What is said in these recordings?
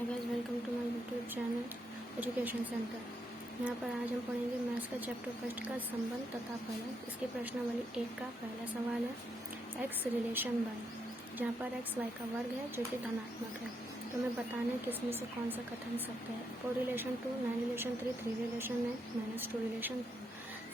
Hi guys, welcome to my YouTube channel education centre. यहाँ पर आज हम पढ़ेंगे मैथ्स का चैप्टर फर्स्ट का संबंध तथा फलन। इसके प्रश्नावली 1 का पहला सवाल है एक्स रिलेशन वाई, जहाँ पर एक्स वाई का वर्ग है जो कि धनात्मक है। तो हमें बताना है कि इसमें से कौन सा कथन सत्य है। 4 रिलेशन 2, 9 रिलेशन 3, 3 रिलेशन 9, -2 रिलेशन।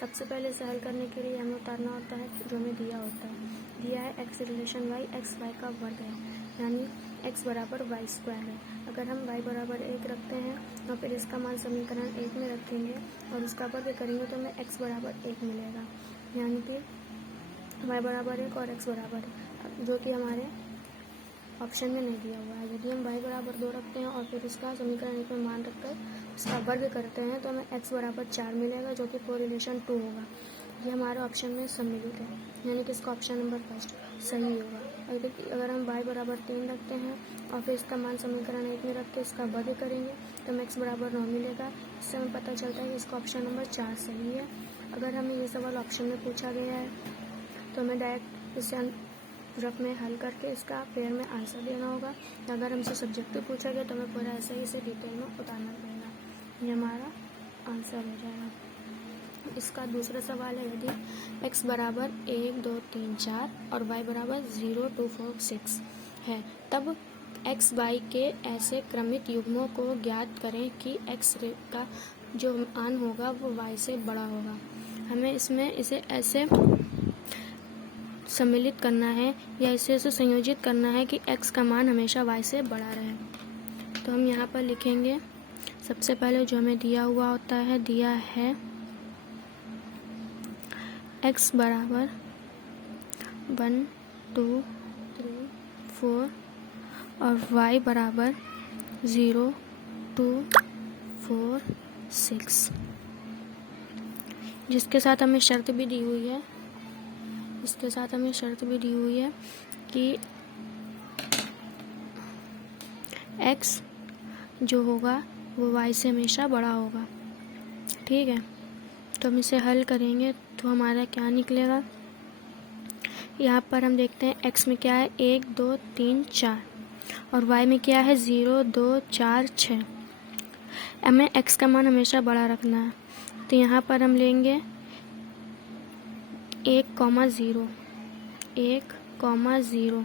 सबसे पहले इसे हल करने के लिए हमें उतारना होता है जो हमें दिया होता है। दिया है X relation Y, X Y का वर्ग है, यानी x बराबर वाई स्क्वायर है। अगर हम y बराबर 1 रखते हैं और फिर इसका मान समीकरण 1 में रखेंगे और उसका वर्ग करेंगे तो हमें x बराबर 1 मिलेगा, यानी कि y बराबर 1 और x बराबर 1, जो कि हमारे ऑप्शन में नहीं दिया हुआ है। यदि हम y बराबर 2 रखते हैं और फिर उसका समीकरण 1 में मान रखकर उसका वर्ग करते हैं तो हमें x बराबर 4 मिलेगा, जो कि 4 रिलेशन 2 होगा। ये हमारे ऑप्शन में सम्मिलित है, यानी कि इसका ऑप्शन नंबर फर्स्ट सही होगा। अगर हम y बराबर 3 रखते हैं और फिर इसका मान समीकरण 1 में रख के इसका वर्ग करेंगे तो हमें x बराबर 9 मिलेगा। इससे हमें पता चलता है कि इसका ऑप्शन नंबर 4 सही है। अगर हमें ये सवाल ऑप्शन में पूछा गया है तो हमें डायरेक्ट इसे रफ में हल करके इसका पेयर में आंसर देना होगा। अगर हमसे सब्जेक्टिव पूछा गया तो हमें पूरा ऐसे ही इसे डिटेल में उतारना पड़ेगा। ये हमारा आंसर हो जाएगा। इसका दूसरा सवाल है यदि x बराबर 1, 2, 3, 4 और y बराबर 0, 2, 4, 6 है, तब x y के ऐसे क्रमित युग्मों को ज्ञात करें कि x का जो मान होगा वो y से बड़ा होगा। हमें इसमें इसे ऐसे सम्मिलित करना है या इसे संयोजित करना है कि x का मान हमेशा y से बड़ा रहे। तो हम यहाँ पर लिखेंगे, सबसे पहले जो हमें दिया हुआ होता है, दिया है x बराबर 1, 2, 3, 4 और y बराबर 0, 2, 4, 6, जिसके साथ हमें शर्त भी दी हुई है, कि x जो होगा वो y से हमेशा बड़ा होगा। ठीक है, तो हम इसे हल करेंगे तो हमारा क्या निकलेगा। यहाँ पर हम देखते हैं x में क्या है, 1, 2, 3, 4 और y में क्या है, 0, 2, 4, 6। हमें x का मान हमेशा बड़ा रखना है, तो यहाँ पर हम लेंगे 1,0, 1,0।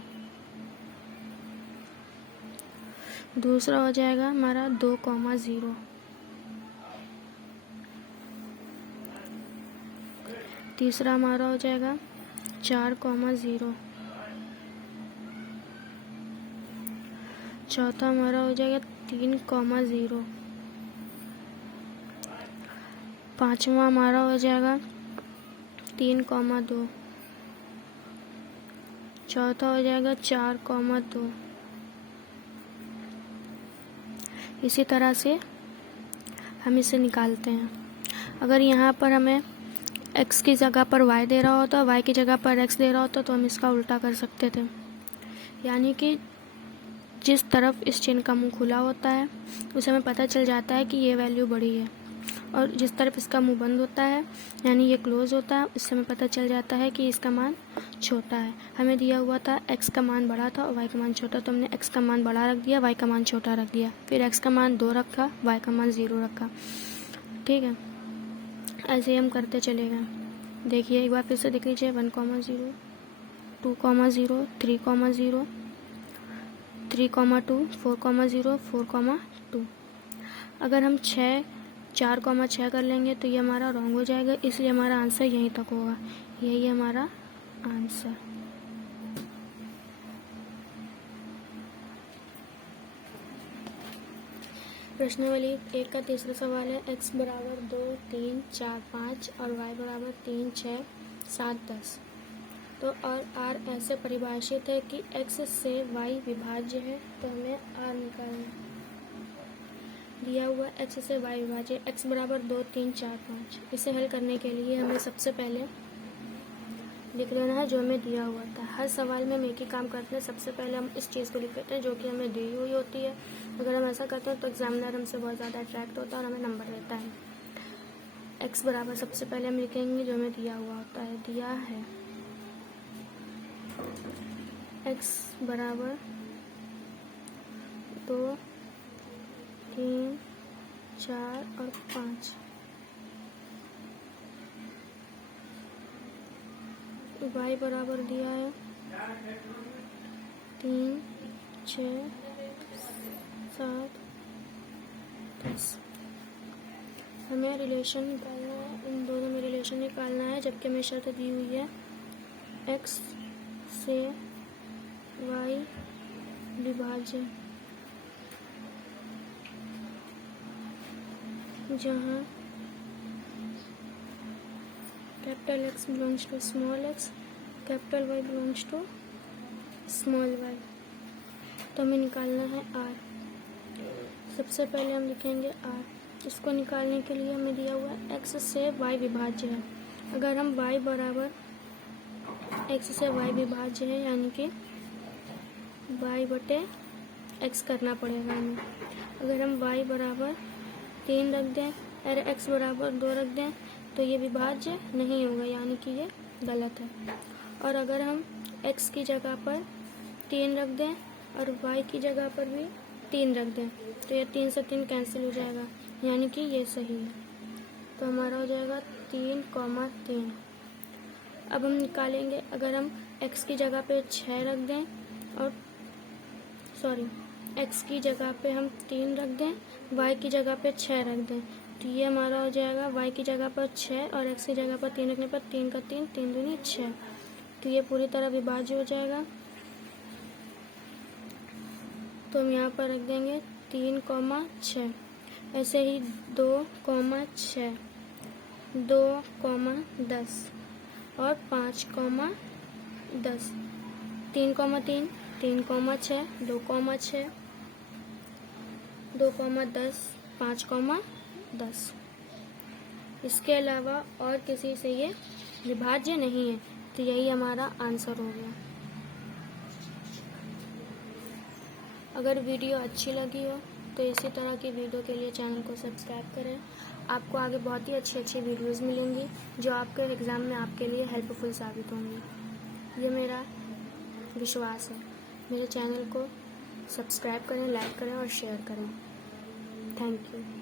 दूसरा हो जाएगा हमारा 2,0। तीसरा हमारा हो जाएगा 4,0। चौथा हमारा हो जाएगा 3,0। पांचवा हमारा हो जाएगा 3,2। चौथा हो जाएगा 4,2। इसी तरह से हम इसे निकालते हैं। अगर यहाँ पर हमें x की जगह पर y दे रहा होता, y की जगह पर x दे रहा होता तो हम इसका उल्टा कर सकते थे, यानी कि जिस तरफ इस चिन्ह का मुंह खुला होता है उसे हमें पता चल जाता है कि ये वैल्यू बड़ी है, और जिस तरफ इसका मुंह बंद होता है यानी ये क्लोज होता है, उससे हमें पता चल जाता है कि इसका मान छोटा है। हमें दिया हुआ था x का मान बड़ा था और y का मान छोटा, तो हमने x का मान बड़ा रख दिया, y का मान छोटा रख दिया, फिर x का मान 2 रखा, y का मान 0 रखा। ठीक है, ऐसे ही हम करते चले गए। देखिए एक बार फिर से देख लीजिए, 1,0, 2,0, 3,0, 3,2, 4,0, 4,2। अगर हम 4,6 कर लेंगे तो ये हमारा रॉन्ग हो जाएगा, इसलिए हमारा आंसर यहीं तक होगा। यही हमारा आंसर। प्रश्नावली 1 का तीसरा सवाल है x बराबर 2, 3, 4, 5 और y बराबर 3, 6, 7, 10। तो और r ऐसे परिभाषित है कि x से y विभाज्य है, तो हमें r निकालना। दिया हुआ x से y विभाज्य, x बराबर 2, 3, 4, 5। इसे हल करने के लिए हमें सबसे पहले लिख लेना है जो हमें दिया हुआ था। हर सवाल में हम एक ही काम करते हैं, सबसे पहले हम इस चीज़ को लिख लेते हैं जो कि हमें दी हुई होती है। अगर हम ऐसा करते हैं तो एग्जामिनर हमसे बहुत ज़्यादा अट्रैक्ट होता है और हमें नंबर देता है। x बराबर सबसे पहले हम लिखेंगे जो हमें दिया हुआ होता है। दिया है x बराबर 2, 3, 4 और 5। y बराबर दिया है 3, 6, 7, 10। हमें रिलेशन निकालना है, इन दोनों में रिलेशन निकालना है, जबकि हमें शर्त दी हुई है x से y विभाज्य, जहाँ capital X belongs to small x, capital Y belongs to small y। तो हमें निकालना है r। सबसे पहले हम लिखेंगे r। इसको निकालने के लिए हमें दिया हुआ है x से y विभाज्य है। अगर हम y बराबर x से y विभाज्य है, यानी कि y बटे x करना पड़ेगा हमें। अगर हम y बराबर 3 रख दें और x बराबर 2 रख दें तो ये विभाज्य नहीं होगा, यानी कि ये गलत है। और अगर हम x की जगह पर 3 रख दें और y की जगह पर भी 3 रख दें तो ये 3 से 3 कैंसिल हो जाएगा, यानी कि ये सही है। तो हमारा हो जाएगा 3,3। अब हम निकालेंगे, अगर हम x की जगह पे 6 रख दें और x की जगह पे हम 3 रख दें, y की जगह पे 6 रख दें, तो ये हमारा हो जाएगा y की जगह पर 6 और x की जगह पर 3 रखने पर 3 का 3, 3 दूनी 6। तो ये पूरी तरह विभाज्य हो जाएगा। तो हम यहाँ पर रख देंगे 3,6। ऐसे ही 2,6, 2,10 और 5,10, 3,3, 3,6, 2,6, 2,10, 5,10। इसके अलावा और किसी से ये विभाज्य नहीं है, तो यही हमारा आंसर हो गया। अगर वीडियो अच्छी लगी हो तो इसी तरह की वीडियो के लिए चैनल को सब्सक्राइब करें। आपको आगे बहुत ही अच्छी वीडियोस मिलेंगी जो आपके एग्ज़ाम में आपके लिए हेल्पफुल साबित होंगी। ये मेरा विश्वास है। मेरे चैनल को सब्सक्राइब करें, लाइक करें और शेयर करें। Thank you.